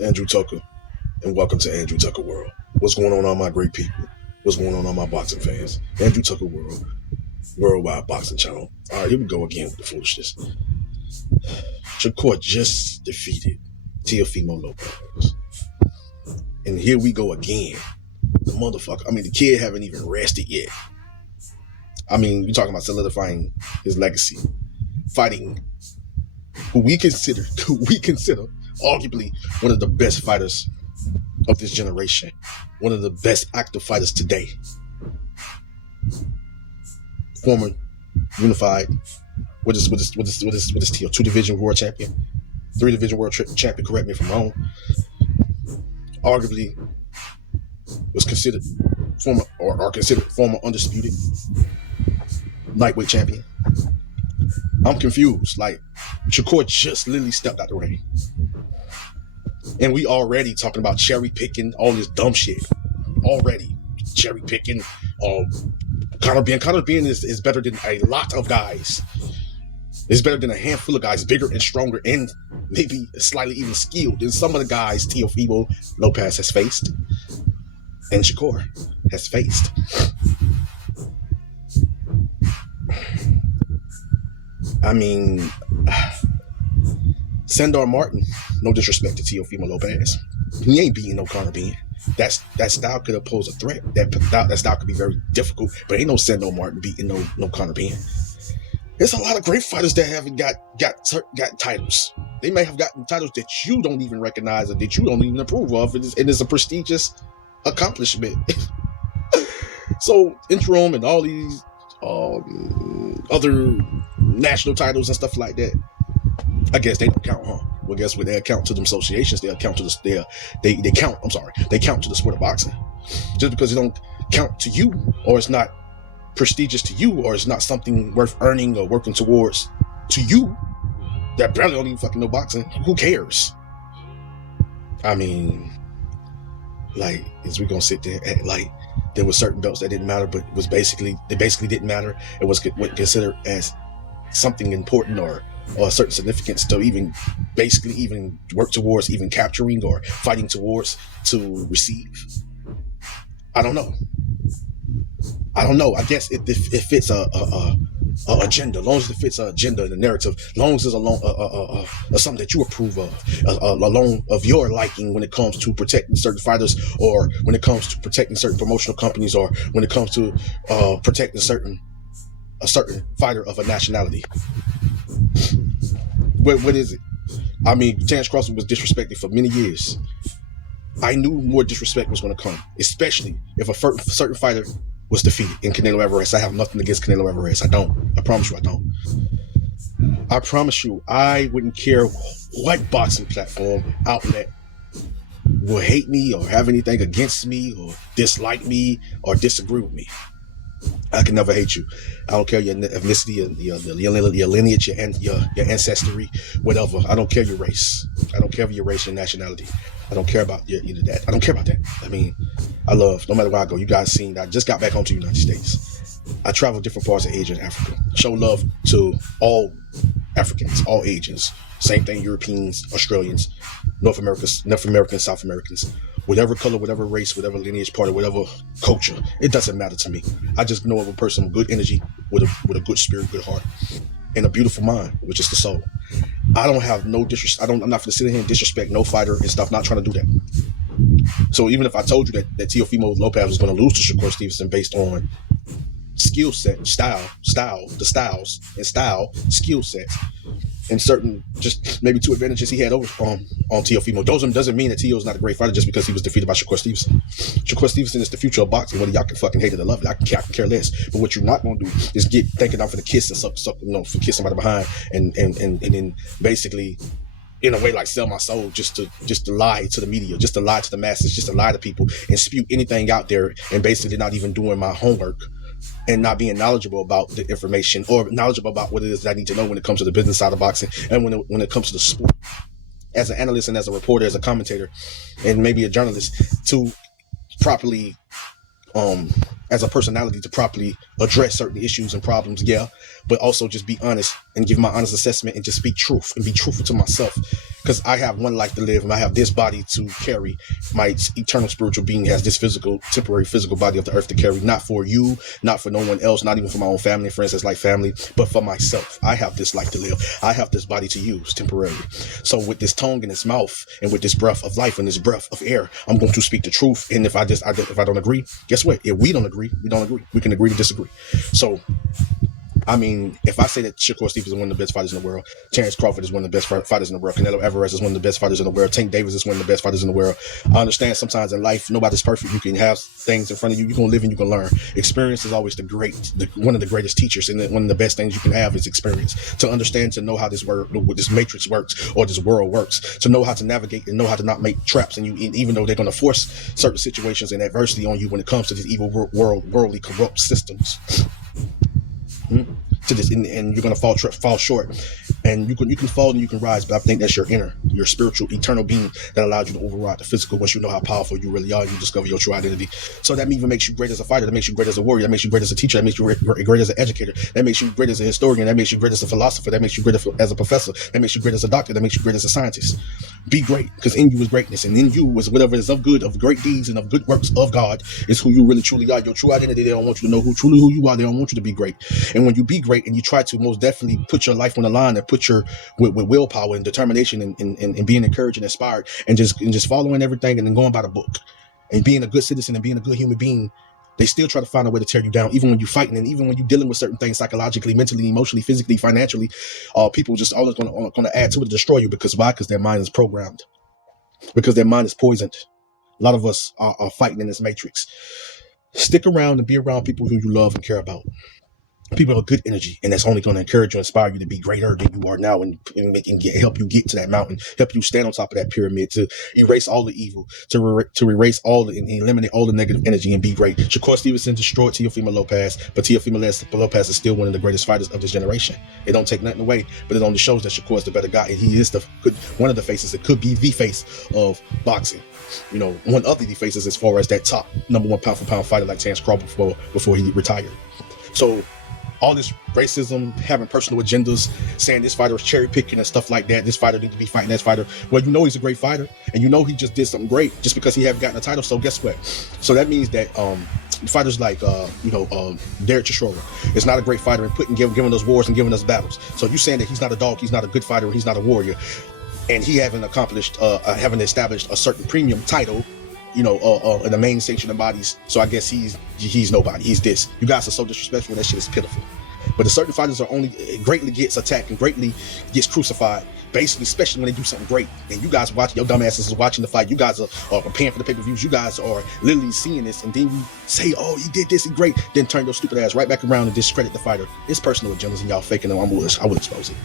Andrew Tucker, and welcome to Andrew Tucker World. What's going on, all my great people? What's going on, all my boxing fans? Andrew Tucker World, Worldwide Boxing Channel. All right, here we go again with the foolishness. Shakur just defeated Teofimo Lopez. And here we go again. The motherfucker, the kid haven't even rested yet. You're talking about solidifying his legacy. Fighting who we consider arguably one of the best fighters of this generation, one of the best active fighters today. Former unified, what is Teo? 2-division world champion, 3-division world champion. Correct me if I'm wrong. Arguably was considered former undisputed lightweight champion. I'm confused. Like, Shakur just literally stepped out the ring. And we already talking about cherry picking all this dumb shit. Already. Cherry picking. Conor Benn is better than a lot of guys. It's better than a handful of guys, bigger and stronger and maybe slightly even skilled than some of the guys Teofimo Lopez has faced and Shakur has faced. Sandor Martin, no disrespect to Teofimo Lopez, he ain't beating no Conor Benn. That style could pose a threat. That style could be very difficult, but ain't no Sandor Martin beating no Conor Benn. There's a lot of great fighters that haven't got titles. They may have gotten titles that you don't even recognize or that you don't even approve of, and it's a prestigious accomplishment. So interim and all these other national titles and stuff like that, I guess they don't count, huh? Well, guess what? They account to them associations. They account to the they count. They count to the sport of boxing. Just because it don't count to you, or it's not prestigious to you, or it's not something worth earning or working towards to you that barely don't even fucking know boxing, who cares? Is we gonna sit there and like there were certain belts that didn't matter, but they basically didn't matter. It was considered as something important or a certain significance to even work towards even capturing or fighting towards to receive. I don't know. I guess it fits a agenda. As long as it fits an agenda and a narrative, as long as it's something that you approve of, along of your liking when it comes to protecting certain fighters, or when it comes to protecting certain promotional companies, or when it comes to protecting a certain fighter of a nationality. What is it? Terrence Crawford was disrespected for many years. I knew more disrespect was going to come, especially if a certain fighter was defeated in Canelo Alvarez. I have nothing against Canelo Alvarez. I don't. I promise you I don't. I promise you I wouldn't care what boxing platform outlet will hate me or have anything against me or dislike me or disagree with me. I can never hate you. I don't care your ethnicity, your lineage, your ancestry, whatever. I don't care your race. I don't care your race and nationality. I don't care about either that. I don't care about that. I love, no matter where I go. You guys seen, I just got back home to the United States. I travel different parts of Asia and Africa. Show love to all Africans, all Asians. Same thing, Europeans, Australians, North Americans, South Americans. Whatever color, whatever race, whatever lineage, party, whatever culture, it doesn't matter to me. I just know of a person with good energy, with a good spirit, good heart, and a beautiful mind, which is the soul. I don't have no disrespect. I'm not going to sit here and disrespect no fighter and stuff. Not trying to do that. So even if I told you that Teofimo Lopez was going to lose to Shakur Stevenson based on skill set, styles, skill sets, and certain just maybe 2 advantages he had over on Teofimo. Doesn't mean that Teo's not a great fighter just because he was defeated by Shakur Stevenson. Shakur Stevenson is the future of boxing, whether y'all can fucking hate it or love it. I can care less. But what you're not gonna do is get thinking I'm for the kiss and suck, for kiss somebody behind and then basically in a way like sell my soul just to lie to the media, just to lie to the masses, just to lie to people and spew anything out there and basically not even doing my homework and not being knowledgeable about the information or knowledgeable about what it is that I need to know when it comes to the business side of boxing and when it comes to the sport. As an analyst and as a reporter, as a commentator, and maybe a journalist, to properly as a personality to properly address certain issues and problems, yeah, but also just be honest and give my honest assessment and just speak truth and be truthful to myself, because I have one life to live and I have this body to carry. My eternal spiritual being has this temporary physical body of the earth to carry, not for you, not for no one else, not even for my own family and friends that's like family, but for myself. I have this life to live. I have this body to use temporarily. So with this tongue and this mouth and with this breath of life and this breath of air, I'm going to speak the truth. And if I don't agree, guess what? If we don't agree, we don't agree. We can agree to disagree. So, I mean, if I say that Shakur Stevenson is one of the best fighters in the world, Terrence Crawford is one of the best fighters in the world, Canelo Alvarez is one of the best fighters in the world, Tank Davis is one of the best fighters in the world. I understand sometimes in life, nobody's perfect. You can have things in front of you. You can live and you can learn. Experience is always one of the greatest teachers, and one of the best things you can have is experience. To understand, to know how this matrix works or this world works, to know how to navigate and know how to not make traps in you, even though they're going to force certain situations and adversity on you when it comes to these evil worldly corrupt systems. To this, and you're gonna fall short, and you can fall and you can rise, but I think that's your spiritual, eternal being that allows you to override the physical once you know how powerful you really are and you discover your true identity. So that even makes you great as a fighter, that makes you great as a warrior, that makes you great as a teacher, that makes you great as an educator, that makes you great as a historian, that makes you great as a philosopher, that makes you great as a professor, that makes you great as a doctor, that makes you great as a scientist. Be great, because in you is greatness, and in you is whatever is of good, of great deeds, and of good works of God is who you really truly are. Your true identity. They don't want you to know who you are. They don't want you to be great. And when you be great and you try to most definitely put your life on the line and put your with willpower and determination and being encouraged and inspired and just following everything and then going by the book and being a good citizen and being a good human being, they still try to find a way to tear you down, even when you're fighting and even when you're dealing with certain things psychologically, mentally, emotionally, physically, financially. People just always going to add to it to destroy you. Because why? Because their mind is programmed. Because their mind is poisoned. A lot of us are fighting in this matrix. Stick around and be around people who you love and care about. People of good energy, and that's only going to encourage you, inspire you to be greater than you are now, and help you get to that mountain, help you stand on top of that pyramid, to erase all the evil, to erase all and eliminate all the negative energy and be great. Shakur Stevenson destroyed Teofimo Lopez, but Teofimo Lopez is still one of the greatest fighters of this generation. It don't take nothing away, but it only shows that Shakur is the better guy, and he is one of the faces that could be the face of boxing. You know, one of the faces as far as that top number one pound for pound fighter like Terrence Crawford before he retired. So all this racism, having personal agendas, saying this fighter is cherry picking and stuff like that, this fighter needs to be fighting that fighter. Well, you know he's a great fighter, and you know he just did something great just because he haven't gotten a title. So guess what? So that means that fighters like Derek Chisora is not a great fighter and giving us wars and giving us battles. So you saying that he's not a dog, he's not a good fighter, he's not a warrior, and he haven't established a certain premium title, in the main sanctioning bodies. So I guess he's nobody. He's this. You guys are so disrespectful. That shit is pitiful. But the certain fighters are only greatly gets attacked and greatly gets crucified, basically, especially when they do something great. And you guys watching, your dumbasses is watching the fight. You guys are preparing for the pay-per-views. You guys are literally seeing this, and then you say, "Oh, he did this, he's great." Then turn your stupid ass right back around and discredit the fighter. It's personal agendas, and y'all faking them. I will expose it.